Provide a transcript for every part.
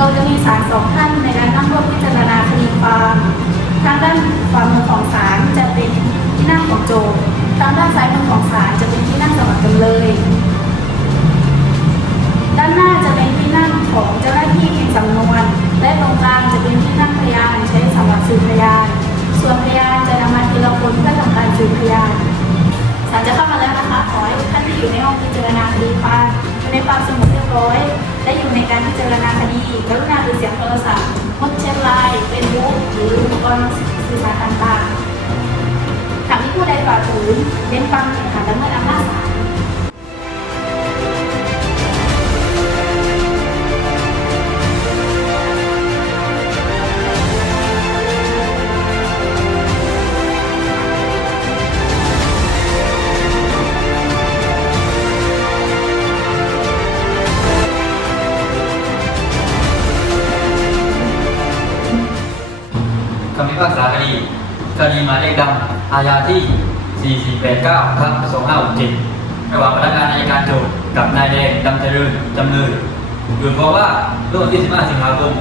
เราจะมีศาลสองท่านในการนั่งร่วมพิจารณาคดีความทางด้านขวามือของศาลจะเป็นที่นั่งของโจทย์ทางด้านซ้ายมือของศาลจะเป็นที่นั่งสำหรับจำเลย ด้านหน้าจะเป็นที่นั่งของเจ้าหน้าที่เก็บสำนวน และตรงกลางจะเป็นที่นั่งพยานใช้สำหรับสืบพยาน ส่วนพยานจะนำมาทีละคนเพื่อทำการสืบพยานศาลจะเข้ามาแล้วนะคะขอให้ทุกท่านที่อยู่ในห้องพิจารณาคดีความในความสงีกรุณาถือเสียงโทรศัพท์งดแชทไลน์เฟซบุ๊กหรืออุปกรณ์สื่อสารต่างๆหากมีผู้ใดฝ่าฝืนเน้นความผิดฐานละเมิดอำนาจ พากษาคดีคดีหมายเลขดำอาญาที่ 4489ทับ2567ระหว่างพนักงานอัยการโจทย์กับนายแดงดำเจริญจำเลยโดยเพราะว่าเมื่อวันที่ 15 สิงหาคม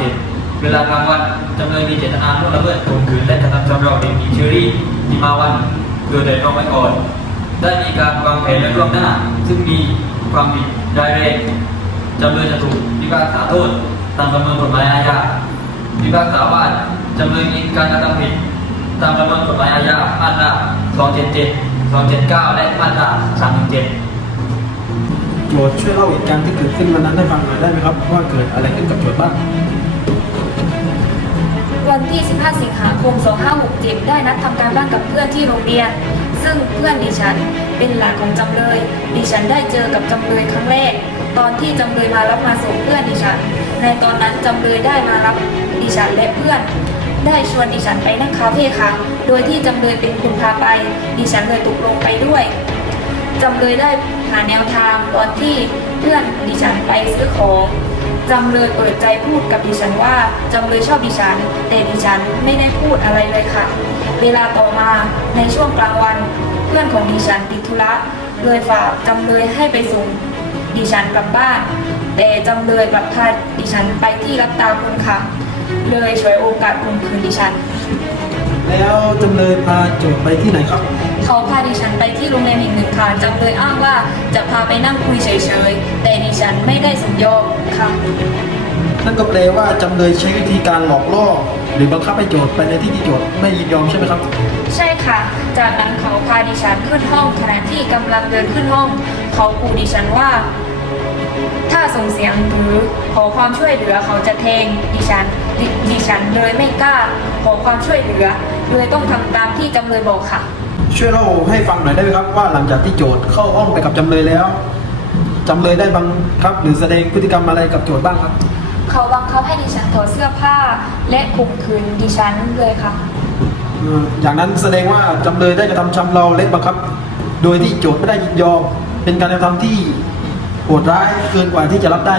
2567 เวลากลางวันจำเลยมีเจตนาล่วงละเมิดข่มขืนและกระทำชำเราเด็กหญิงเชอรี่ทิมาวันโดยแต่ตรองไว้ก่อน ได้มีการวางแผนไว้ล่วงหน้า ซึ่งมีความผิดร้ายแรงจำเลยจะถูกพิพากษาโทษตามประมวลกฎหมายอาญาพิพากษาว่า จำเลยมีการกระทำผิดตามประมวลกฎหมายอาญามาตรา277 279 และมาตรา317โจทย์ช่วยเล่าเหตุการณ์ที่เกิดขึ้นวันนั้นให้ฟังหน่อยได้ไหมครับ ว่าเกิดอะไรขึ้นกับโจทย์บ้าง วันที่ 15 สิงหาคม 2567 ได้นัดทำการบ้านกับเพื่อนที่โรงเรียน ซึ่งเพื่อนดิฉันเป็นหลานของจำเลย ดิฉันได้เจอกับจำเลยครั้งแรก ตอนที่จำเลยมารับมาส่งเพื่อนดิฉัน ในตอนนั้นจำเลยได้มารับดิฉันและเพื่อน ได้ชวนดิฉันไปนั่งคาเฟ่ค่ะ โดยที่จำเลยเป็นคนพาไป ดิฉันเลยตกลงไปด้วยจำเลยได้หาแนวทางตอนที่เพื่อนดิฉันไปซื้อของจำเลยเปิดใจพูดกับดิฉันว่าจำเลยชอบดิฉัน แต่ดิฉันไม่ได้พูดอะไรเลยค่ะ เวลาต่อมาในช่วงกลางวัน เพื่อนของดิฉันติดธุระเลยฝากจำเลยให้ไปส่งดิฉันกลับบ้าน แต่จำเลยกลับพาดิฉันไปที่รับตาคุณค่ะ เลยฉวยโอกาสข่มขืนดิฉัน แล้วจำเลยพาโจทย์ไปที่ไหนครับ เขาพาดิฉันไปที่โรงแรมแห่งหนึ่งค่ะจำเลยอ้างว่าจะพาไปนั่งคุยเฉยๆ แต่ดิฉันไม่ได้สมยอมค่ะ นั่นก็แปลว่าจำเลยใช้วิธีการหลอกล่อ หรือบังคับให้โจทย์ไปในที่ที่โจทย์ไม่ยินยอมใช่ไหมครับ ใช่ค่ะ จากนั้นเขาพาดิฉันขึ้นห้องขณะที่กำลังเดินขึ้นห้อง เขาขู่ดิฉันว่า ถ้าส่งเสียงหรือขอความช่วยเหลือเขาจะแทงดิฉัน ดดิฉันเลยไม่กล้าขอความช่วยเหลือเลยต้องทำตามที่จำเลยบอกค่ะ ช่วยเล่าให้ฟังหน่อยได้ไหมครับว่าหลังจากที่โจทย์เข้าห้องไปกับจำเลยแล้ว จำเลยได้บังคับ หรือแสดงพฤติกรรมอะไรกับโจทย์บ้างครับ เขาบังคับให้ดิฉันถอดเสื้อผ้าและข่มขืนดิฉันเลยค่ะเอ่ออย่างนั้นแสดงว่าจำเลยได้กระทำชำเราและบังคับ โดยที่โจทย์ไม่ได้ยินยอมเป็นการกระทำที่โหดร้ายเกินกว่าที่จะรับได้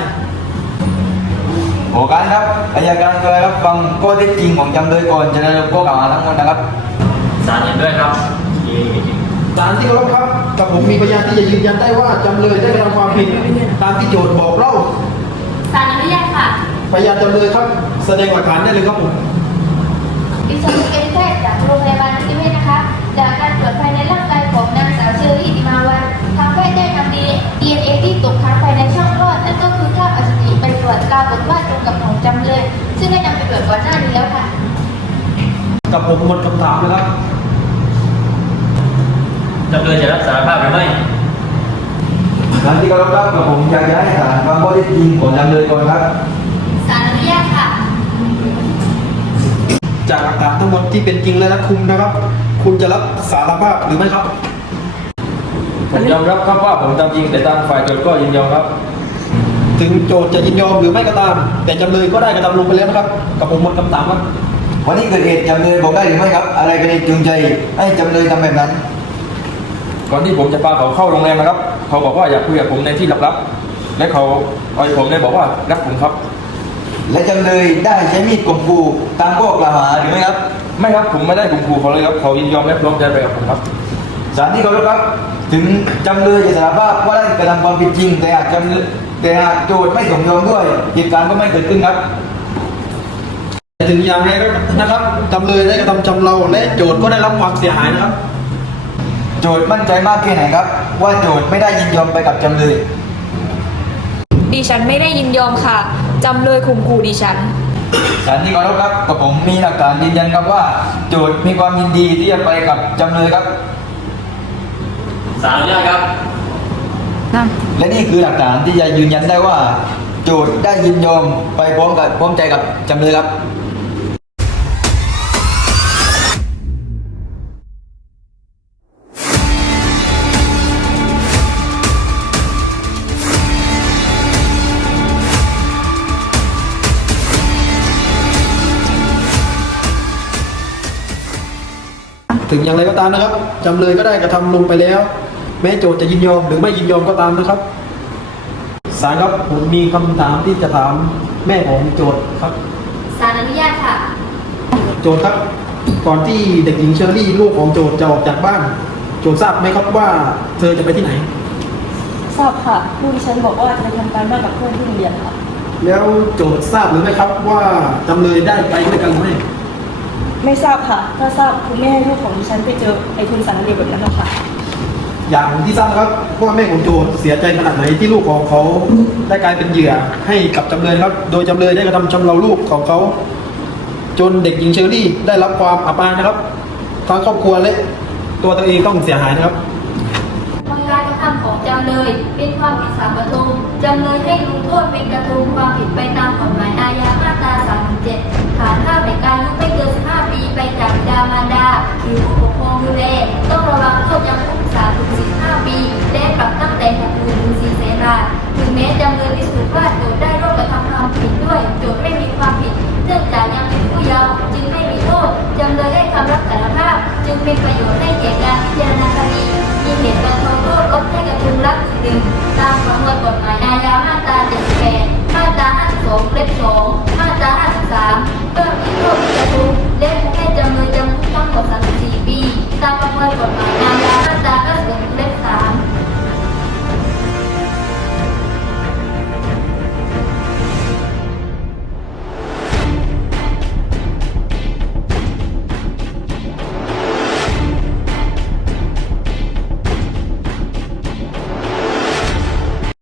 ขอการครับอายการก็ได้รับฟังข้อเท็จจริงของจำเลยก่อนจะได้รับข้อกล่าวหาทั้งหมดนะครับศาลเห็นด้วยครับศาลที่เคารพครับกับผมมีพยานที่จะยืนยันได้ว่าจำเลยได้กระทำความผิดตามที่โจทย์บอกเล่าศาลอนุญาตค่ะ พยานจำเลยครับ แสดงหลักฐานได้เลยครับผมดิฉันเป็นแพทย์จากโรงพยาบาลนิติเวชนะคะจากการตรวจ ซึ่งได้นำไปตรวจก่อนหน้านี้แล้วค่ะ กับผมหมดคำถามนะครับจำเลยจะรับสารภาพหรือไม่หลังที่เคารพครับกับผมอยากจะให้ศาลฟังข้อเท็จจริงของจำเลยก่อนครับศาลอนุญาตค่ะ จากหลักฐานทั้งหมดที่เป็นจริงและรัดคุมนะครับ คุณจะรับสารภาพหรือไม่ครับ ผมยอมรับครับว่าผมทำจริงแต่ทางฝ่ายโจทย์ก็ยินยอมครับ ถึงโจทย์จะยินยอมหรือไม่ก็ตาม แต่จำเลยก็ได้กระทำลงไปแล้วนะครับ กับผมหมดคำถามครับ วันนี้เกิดเหตุจำเลยบอกได้หรือไม่ครับ อะไรเป็นเหตุจูงใจให้จำเลยทำแบบนั้น ก่อนที่ผมจะพาเขาเข้าโรงแรมนะครับ เขาบอกว่าอยากคุยกับผมในที่ลับๆ และเขาเอาผมเลยบอกว่ารักผมครับ และจำเลยได้ใช้มีดข่มขู่ตามข้อกล่าวหาหรือไม่ครับ ไม่ครับผมไม่ได้ข่มขู่เขาเลยครับเขายินยอมและพร้อมใจไปกับผมครับ ศาลที่เคารพครับ ถึงจำเลยจะสารภาพว่าได้กระทำความผิดจริง แต่หากจำแต่หากโจทย์ไม่สมยอมด้วยเหตุการณ์ก็ไม่เกิดขึ้นครับแต่ถึงอย่างไรก็นะครับจำเลยได้กระทำจำเราและโจทย์ก็ได้รับความเสียหายนะครับ โจทย์มั่นใจมากแค่ไหนครับ ว่าโจทย์ไม่ได้ยินยอมไปกับจำเลย ดิฉันไม่ได้ยินยอมค่ะ จำเลยข่มขู่ดิฉันศาลที่เคารพครับกับผมมีหลักฐานยืนยันครับว่า โจทย์มีความยินดีที่จะไปกับจำเลยครับ สารอนุญาตครับ และนี่คือหลักฐานที่จะยืนยันได้ว่าโจทย์ได้ยินยอมไปพร้อมกับพร้อมใจกับจำเลยครับ ถึงอย่างไรก็ตามนะครับจำเลยก็ได้กระทำลงไปแล้ว แม้โจทย์จะยินยอมหรือไม่ยินยอมก็ตามนะครับศาลครับผมมีคำถามที่จะถามแม่ของโจทย์ครับศาลอนุญาตค่ะ โจทย์ครับ ก่อนที่เด็กหญิงเชอรี่ลูกของโจทย์จะออกจากบ้าน โจทย์ทราบไหมครับว่าเธอจะไปที่ไหน ทราบค่ะผู้ที่ฉันบอกว่าจะไปทำการบ้านกับเพื่อนที่โรงเรียนค่ะ แล้วโจทย์ทราบหรือไม่ครับว่าจำเลยได้ไปด้วยกันหรือไม่ไม่ทราบค่ะ ถ้าทราบคุณแม่ให้ลูกของดิฉันไปเจอไอ้ทุนสารเลวแบบนั้นนะคะ อย่างที่ทราบครับว่าแม่ของโจทเสียใจขนาดไหนที่ลูกของเขาได้กลายเป็นเหยื่อให้กับจำเลยครับ โดยจำเลยได้กระทำชำเราลูกของเขา จนเด็กหญิงเชอรี่ได้รับความอับอายนะครับทั้งครอบครัวและตัวตัวเองต้องเสียหายนะครับการกระทำของจำเลยเป็นความผิดสามกระทงจำเลยให้ลงโทษเป็นกระทงความผิดไปตามกฎหมายอาญามาตรา317ฐานฆ่าแต่การอายุไม่เกิน15ปีไปจากบิดามารดาหรือผู้ปกครองดูแลต้องระวังโทษจำคุก ตั้งแต่60,000ถึง4แสนาถึงแม้จำเลยพิสูจน์ว่าโจทย์ได้ร่วมกระทำความผิดด้วย โจทย์ไม่มีความผิด เนื่องจากยังเป็นผู้เยาว์จึงไม่มีโทษจำเลยให้คำรับสารภาพ จึงเป็นประโยชน์ให้แก่การพิจารณาคดีมีเหตุบรรเทาโทษลดให้กระทุนรับ